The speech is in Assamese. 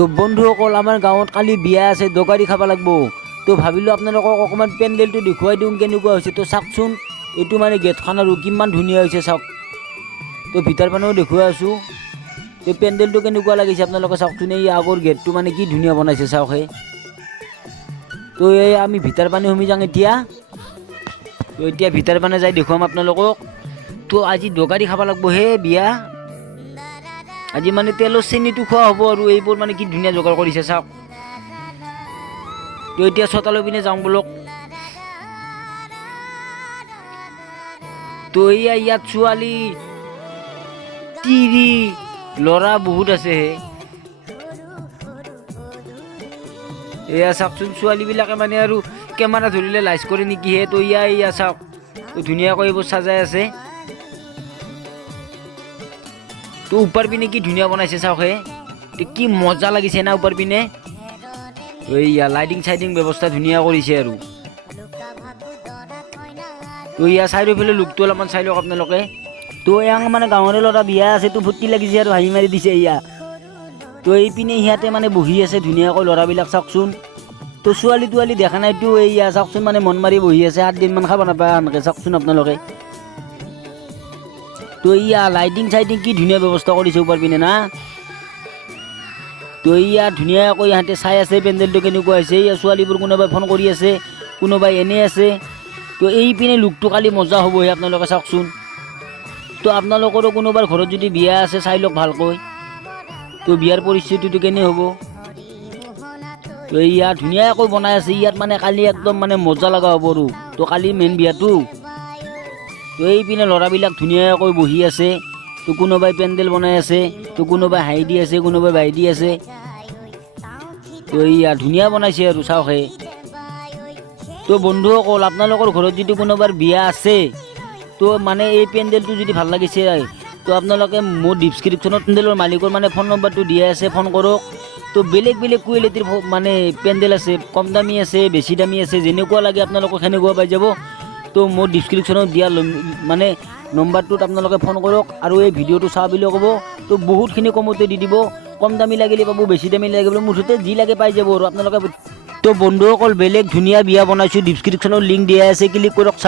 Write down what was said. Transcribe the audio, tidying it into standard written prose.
তো বন্ধুসকল আমাৰ গাঁৱত কালি বিয়া আছে, দগাৰি খাব লাগিব। তো ভাবিলোঁ আপোনালোকক অকণমান পেণ্ডেলটো দেখুৱাই দিওঁ কেনেকুৱা হৈছে। তো চাওকচোন, এইটো মানে গেটখন আৰু কিমান ধুনীয়া হৈছে চাওক। তো ভিতৰ পানেও দেখুৱাই আছোঁ। তো পেণ্ডেলটো কেনেকুৱা লাগিছে আপোনালোকে চাওকচোন। এই আগৰ গেটটো মানে কি ধুনীয়া বনাইছে চাওকহে। তো এই আমি ভিতৰ পানে সোমাই যাওঁ এতিয়া। তো এতিয়া ভিতৰ পানে যাই দেখুৱাম আপোনালোকক। তো আজি দগাৰি খাব লাগিব হে বিয়া। আজি মানে তেলৰ চেনিটো খোৱা হ'ব আৰু এইবোৰ মানে কি ধুনীয়া যোগাৰ কৰিছে চাওক। তো এতিয়া চোতালৰ পিনে যাওঁ বলক। তো এয়া ইয়াত ছোৱালী তিৰি ল'ৰা বহুত আছে হে। এয়া চাওকচোন, ছোৱালীবিলাকে মানে আৰু কেমেৰা ধৰিলে লাইচ কৰে নেকি হে। তো এয়া চাওক, ধুনীয়াকৈ এইবোৰ চাজাই আছে। তো ওপৰ পিনে কি ধুনীয়া বনাইছে চাওক হে। কি মজা লাগিছে না ওপৰ পিনে। এইয়া লাইটিং চাইটিং ব্যৱস্থা ধুনীয়া কৰিছে আৰু। তো ইয়া চাৰিওফালে লুকটো অলপমান চাই লওক আপোনালোকে। তো এয়া মানে গাঁৱৰে ল'ৰা বিয়া আছে, তো ফূৰ্তি লাগিছে আৰু হাঁহি মাৰি দিছে ইয়া। তো এইপিনে সিহঁতে মানে বহি আছে ধুনীয়াকৈ ল'ৰাবিলাক চাওকচোন। তো ছোৱালী তোৱালী দেখা নাইতো, এইয়া চাওকচোন মানে মন মাৰি বহি আছে, 8 দিনমান খাব নাপায় এনেকৈ চাওকচোন আপোনালোকে। তো ইয়া লাইটিং চাইটিং কি ধুনীয়া ব্যৱস্থা কৰিছে ওপৰ পিনে না। তো ইয়া ধুনীয়াকৈ ইহঁতে চাই আছে পেণ্ডেলটো কেনেকুৱা হৈছে। ইয়া ছোৱালীবোৰ কোনোবাই ফোন কৰি আছে, কোনোবাই এনেই আছে। তো এইপিনে লুকটো কালি মজা হ'বহে আপোনালোকে চাওকচোন। তো আপোনালোকৰো কোনোবাৰ ঘৰত যদি বিয়া আছে চাই লওক ভালকৈ। তো বিয়াৰ পৰিস্থিতিটো কেনে হ'ব। তো ইয়াত ধুনীয়াকৈ বনাই আছে। ইয়াত মানে কালি একদম মানে মজা লগা হ'ব আৰু। তো কালি মেইন বিয়াটো। তো এইপিনে ল'ৰাবিলাক ধুনীয়াকৈ বহি আছে। তো কোনোবাই পেণ্ডেল বনাই আছে, তো কোনোবাই হাঁহি দি আছে, কোনোবাই বাই দি আছে। তো ইয়া ধুনীয়া বনাইছে আৰু চাওকহে। তো বন্ধুসকল, আপোনালোকৰ ঘৰত যদি কোনোবাৰ বিয়া আছে, তো মানে এই পেণ্ডেলটো যদি ভাল লাগিছে, তো আপোনালোকে মোৰ ডিছক্ৰিপশ্যনত পেণ্ডেলৰ মালিকৰ মানে ফোন নম্বৰটো দিয়া আছে, ফোন কৰক। তো বেলেগ বেলেগ কোৱালিটিৰ মানে পেণ্ডেল আছে, কম দামী আছে, বেছি দামী আছে, যেনেকুৱা লাগে আপোনালোকক সেনেকুৱা পাই যাব। তো মোৰ ডিছক্ৰিপশ্যনত দিয়া মানে নম্বৰটোত আপোনালোকে ফোন কৰক আৰু এই ভিডিঅ'টো চাওঁ বুলি ক'ব। তো বহুতখিনি কমতে দি দিব। কম দামী লাগিলে পাব, বেছি দামী লাগিলে মুঠতে যি লাগে পাই যাব আৰু আপোনালোকে। তো বন্ধুসকল, বেলেগ ধুনীয়া বিয়া বনাইছোঁ, ডিছক্ৰিপশ্যনত লিংক দিয়া আছে, ক্লিক কৰক।